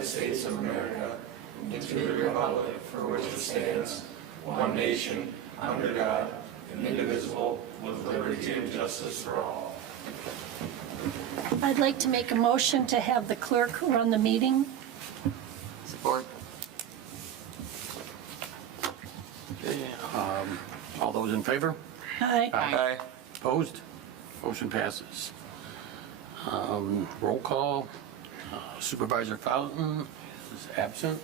United States of America and to the republic for which it stands, one nation, under God, indivisible, with liberty and justice for all. I'd like to make a motion to have the clerk run the meeting. Support. Okay, all those in favor? Aye. Aye. Opposed? Motion passes. Roll call. Supervisor Fountain is absent.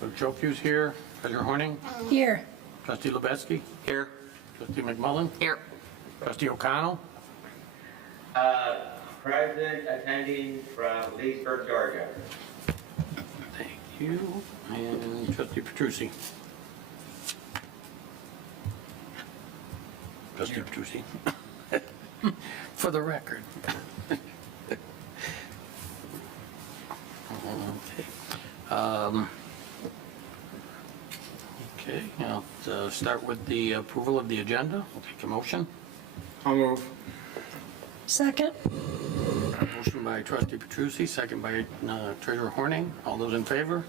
Clerk Chokew's here. Treasurer Horning. Here. Trustee Lubetsky. Here. Trustee McMullen. Here. Trustee O'Connell. President attending from Leesburg, Georgia. Thank you. And Trustee Petrucci. Trustee Petrucci. For the record. Okay, I'll start with the approval of the agenda. I'll take a motion. I'll move. Second. Motion by Trustee Petrucci, second by Treasurer Horning. All those in favor?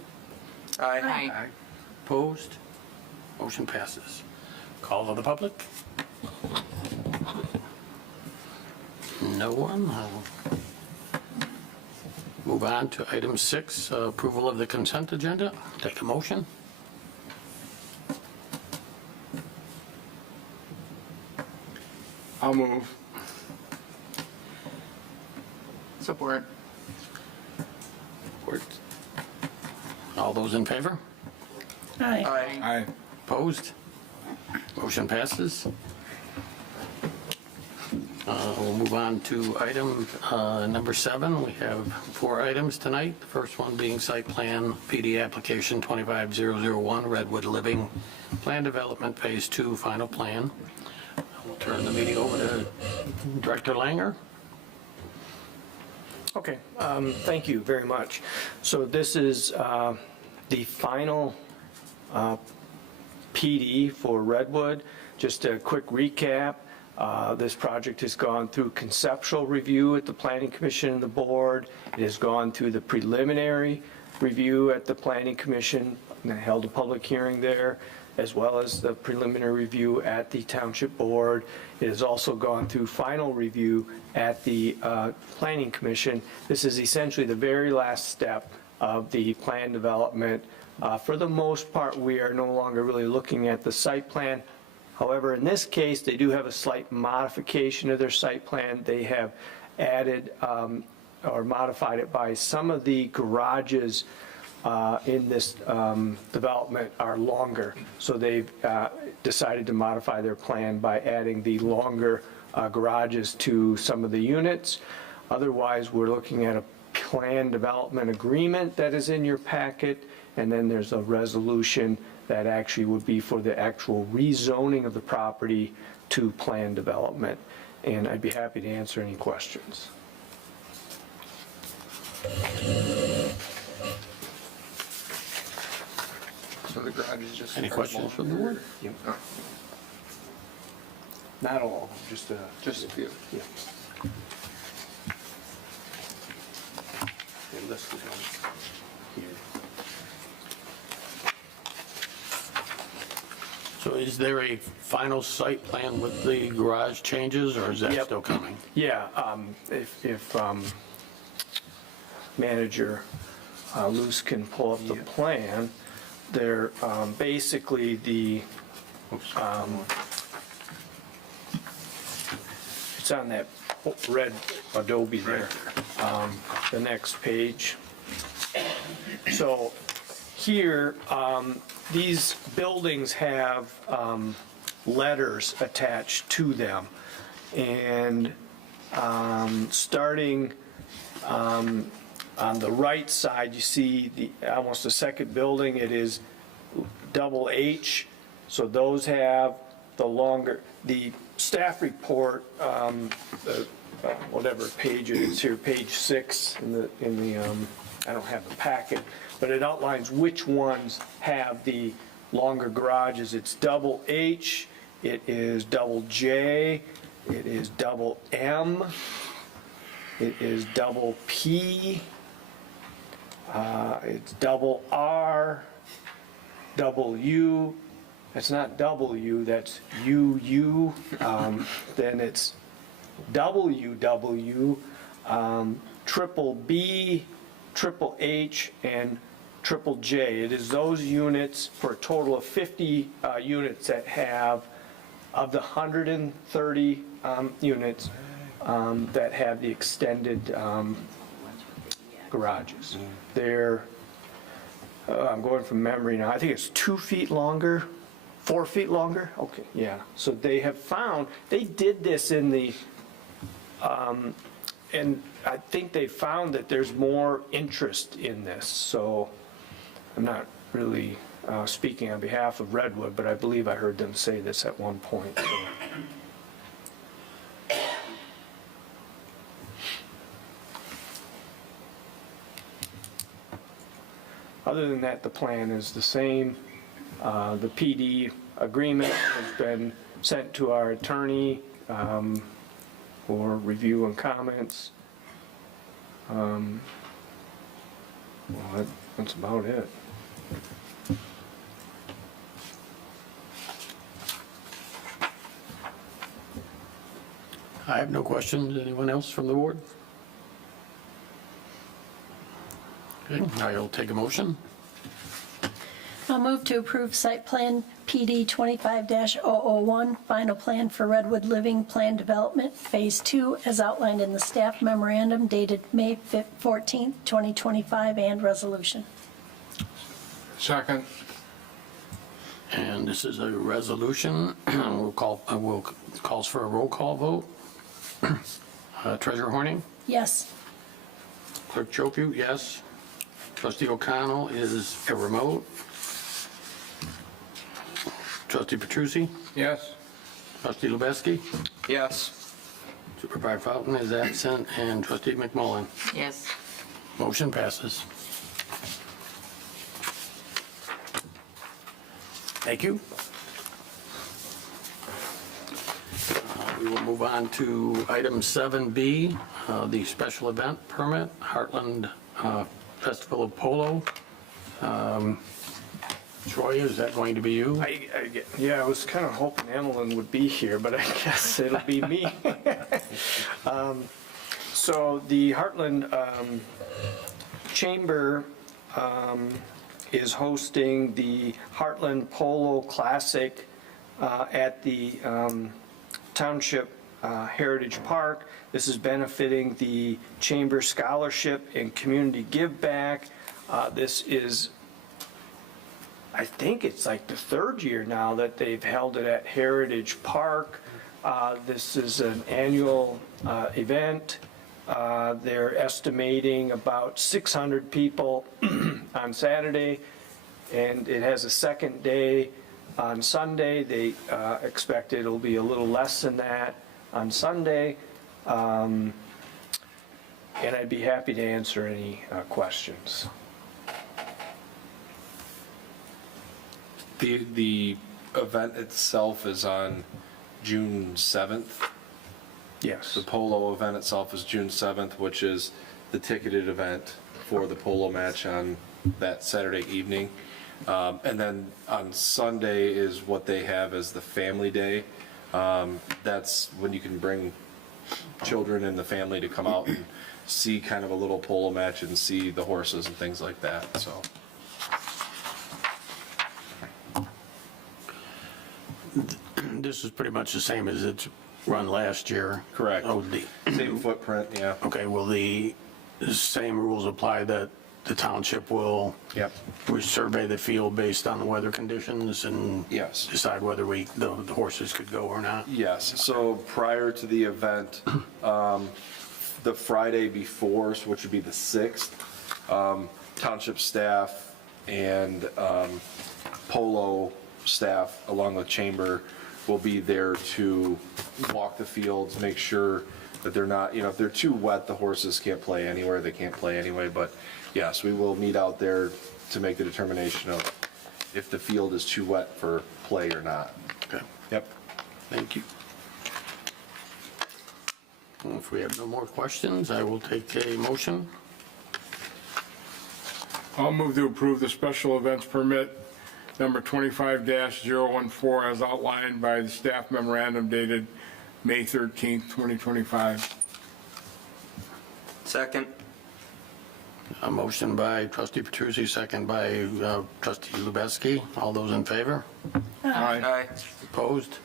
Aye. Opposed? Motion passes. Call of the public? No one? I'll move on to item 6, approval of the consent agenda. Take a motion. I'll move. Support. All those in favor? Aye. Aye. Opposed? Motion passes. We'll move on to item number 7. We have 4 items tonight. The first one being site plan PD application 25001 Redwood Living Plan Development Phase 2 Final Plan. We'll turn the meeting over to Director Langer. Okay, thank you very much. So this is the final PD for Redwood. Just a quick recap. This project has gone through conceptual review at the Planning Commission and the board. It has gone through the preliminary review at the Planning Commission, and I held a public hearing there, as well as the preliminary review at the Township Board. It has also gone through final review at the Planning Commission. This is essentially the very last step of the plan development. For the most part, we are no longer really looking at the site plan. However, in this case, they do have a slight modification of their site plan. They have added or modified it by some of the garages in this development are longer. So they've decided to modify their plan by adding the longer garages to some of the units. Otherwise, we're looking at a plan development agreement that is in your packet, and then there's a resolution that actually would be for the actual rezoning of the property to plan development. And I'd be happy to answer any questions. So the garage is just. Any questions from the board? Yep. Not all, just a Just a few. yeah. They're listed on here. So is there a final site plan with the garage changes, or is that Yep. still coming? Yeah, if Manager Luce can pull up the plan, they're basically it's on that red Adobe there, the next page. So here, these buildings have letters attached to them. And starting on the right side, you see almost the second building. It is double H. So those have the longer, the staff report, whatever page it is here, page 6 in the I don't have the packet, but it outlines which ones have the longer garages. It's double H, it is double J, it is double M, it is double P, It's double R, double U. It's not W, that's UU. Then it's WW, triple B, triple H, and triple J. It is those units for a total of 50 units that have, of the 130 units that have the extended garages. They're, I'm going from memory now, I think it's 2 feet longer, 4 feet longer? Okay, yeah. So they have found, they did this in the, and I think they found that there's more interest in this. So I'm not really speaking on behalf of Redwood, but I believe I heard them say this at one point. So. Other than that, the plan is the same. The PD agreement has been sent to our attorney for review and comments. Well, that's about it. I have no questions. Anyone else from the board? Okay, I'll take a motion. I'll move to approve site plan PD 25-001, final plan for Redwood Living Plan Development, Phase 2, as outlined in the staff memorandum dated May 14th, 2025, and resolution. Second. And this is a resolution. Calls for a roll call vote. Treasurer Horning? Yes. Clerk Chopu, yes. Trustee O'Connell is a remote. Trustee Petrucci? Yes. Trustee Lubeski? Yes. Supervisor Fountain is absent, and Trustee McMullen. Yes. Motion passes. Thank you. We will move on to item 7B, the special event permit, Heartland Festival of Polo. Troy, is that going to be you? Yeah, I was kind of hoping Emmeline would be here, but I guess it'll be me. So the Heartland Chamber is hosting the Heartland Polo Classic at the Township Heritage Park. This is benefiting the Chamber Scholarship and Community Give Back. This is, I think it's like the third year now that they've held it at Heritage Park. This is an annual event. They're estimating about 600 people on Saturday, and it has a second day on Sunday. They expect it'll be a little less than that on Sunday. And I'd be happy to answer any questions. The event itself is on June 7th. Yes. The polo event itself is June 7th, which is the ticketed event for the polo match on that Saturday evening. And then on Sunday is what they have as the family day. That's when you can bring children and the family to come out and see kind of a little polo match and see the horses and things like that, so. This is pretty much the same as it's run last year. Correct. Oh, Same footprint, yeah. okay, will the same rules apply that the township will Yep. survey the field based on the weather conditions and Yes. decide whether the horses could go or not? Yes, so prior to the event, the Friday before, which would be the 6th, township staff and polo staff, along with chamber, will be there to walk the fields, make sure that they're not, if they're too wet, the horses can't play anywhere, they can't play anyway, but yes, we will meet out there to make the determination of if the field is too wet for play or not. Okay, Yep. thank you. Well, if we have no more questions, I will take a motion. I'll move to approve the special events permit number 25-014 as outlined by the staff memorandum dated May 13th, 2025. Second. A motion by trustee Petrusi, second by trustee Lubetsky. All those in favor? Aye. Opposed?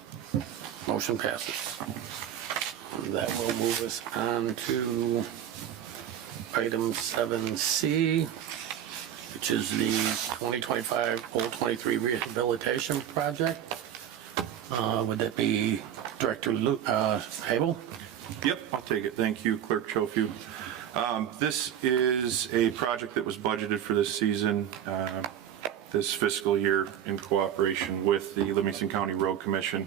Motion passes. And that will move us on to item 7C, which is the 2025 Old 23 Rehabilitation Project. Would that be Director Habel? Yep, I'll take it. Thank you, Clerk Schofield. This is a project that was budgeted for this season, this fiscal year, in cooperation with the Livingston County Road Commission.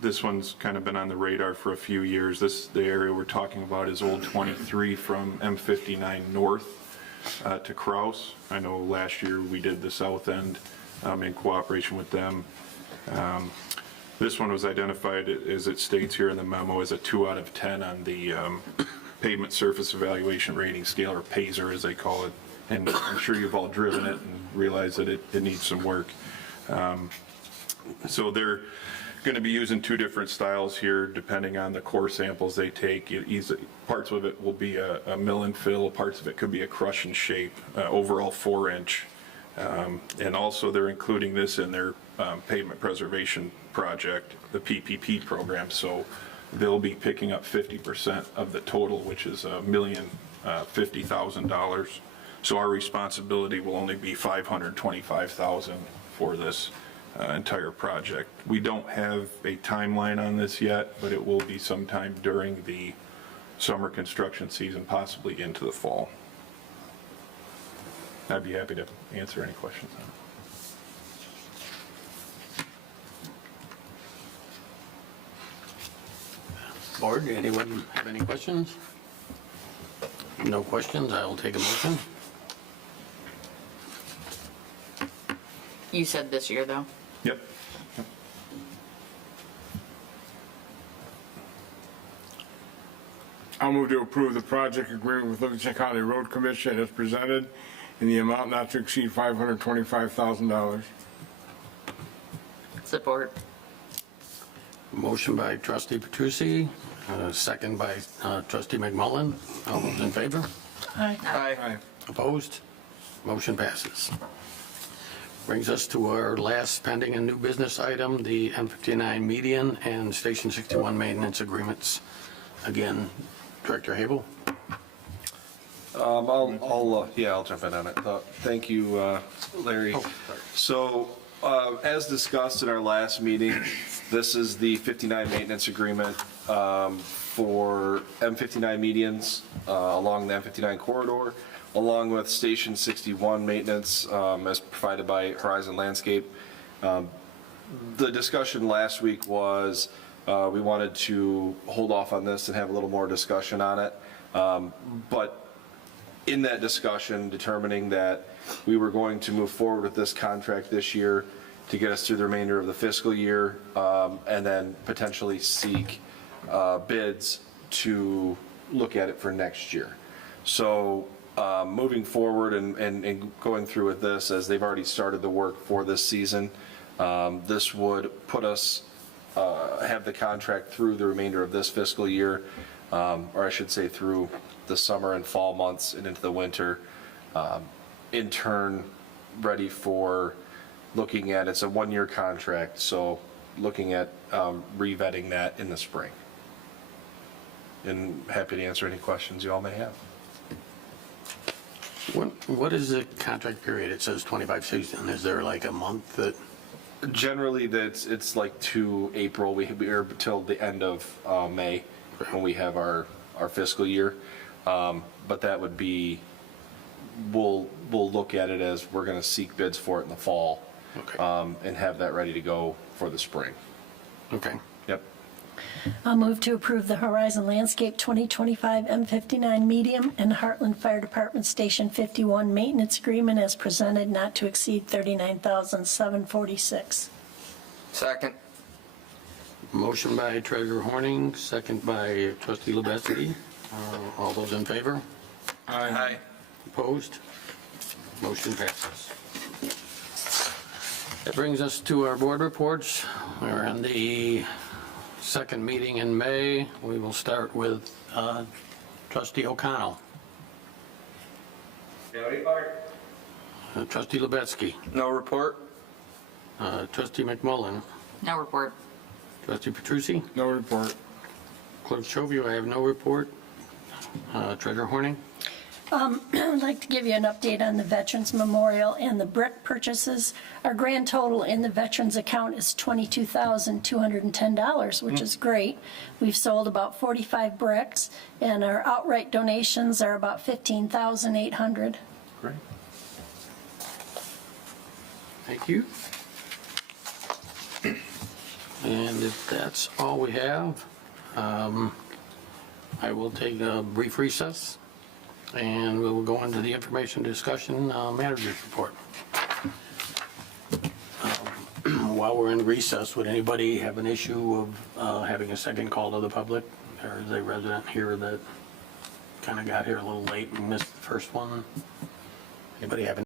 This one's kind of been on the radar for a few years. The area we're talking about is Old 23 from M59 north to Kraus. I know last year we did the south end in cooperation with them. This one was identified, as it states here in the memo, as a 2 out of 10 on the pavement surface evaluation rating scale, or PASER as they call it. And I'm sure you've all driven it and realize that it needs some work. So they're going to be using 2 different styles here depending on the core samples they take. Parts of it will be a mill and fill, parts of it could be a crush and shape, overall 4-inch. And also they're including this in their pavement preservation project, the PPP program. So they'll be picking up 50% of the total, which is $1,050,000. So our responsibility will only be $525,000 for this entire project. We don't have a timeline on this yet, but it will be sometime during the summer construction season, possibly into the fall. I'd be happy to answer any questions on it. Board, anyone have any questions? No questions, I will take a motion. You said this year, though? Yep. I'll move to approve the project agreement with Livingston County Road Commission as presented in the amount not to exceed $525,000. Support. Motion by trustee Petrusi, second by trustee McMullen. All those in favor? Aye. Aye. Opposed? Motion passes. Brings us to our last pending and new business item, the M59 median and Station 61 maintenance agreements. Again, Director Habel. I'll jump in on it. Thank you, Larry. So, as discussed in our last meeting, this is the 59 maintenance agreement for M59 medians along the M59 corridor, along with Station 61 maintenance as provided by Horizon Landscape. The discussion last week was we wanted to hold off on this and have a little more discussion on it. But in that discussion, determining that we were going to move forward with this contract this year to get us through the remainder of the fiscal year, and then potentially seek bids to look at it for next year. So moving forward and going through with this, as they've already started the work for this season, this would put us, have the contract through the remainder of this fiscal year, or I should say through the summer and fall months and into the winter, in turn ready for looking at, it's a 1-year contract, so looking at re-vetting that in the spring. And happy to answer any questions you all may have. What is the contract period? It says 25 season. Is there like a month that? Generally, it's like to April, we're till the end of May when we have our fiscal year. But that would be, we'll look at it as we're going to seek bids for it in the fall. Okay. And have that ready to go for the spring. Okay. Yep. I'll move to approve the Horizon Landscape 2025 M59 medium and Heartland Fire Department Station 51 maintenance agreement as presented, not to exceed $39,746. Second. Motion by Treasurer Horning, second by trustee Lubetsky. All those in favor? Aye. Opposed? Motion passes. That brings us to our board reports. We're in the second meeting in May. We will start with Trustee O'Connell, No report. Trustee Lubetsky, No report? Trustee McMullen, No report. Trustee Petrucci, No report. Clerk Chovio, I have no report. Treasurer Horning? I'd like to give you an update on the Veterans Memorial and the brick purchases. Our grand total in the Veterans account is $22,210, which is great. We've sold about 45 bricks, and our outright donations are about $15,800. Great. Thank you. And if that's all we have, I will take a brief recess, and we will go into the information discussion manager's report. While we're in recess, would anybody have an issue of having a second call to the public? There is a resident here that kind of got here a little late and missed the first one. Anybody have an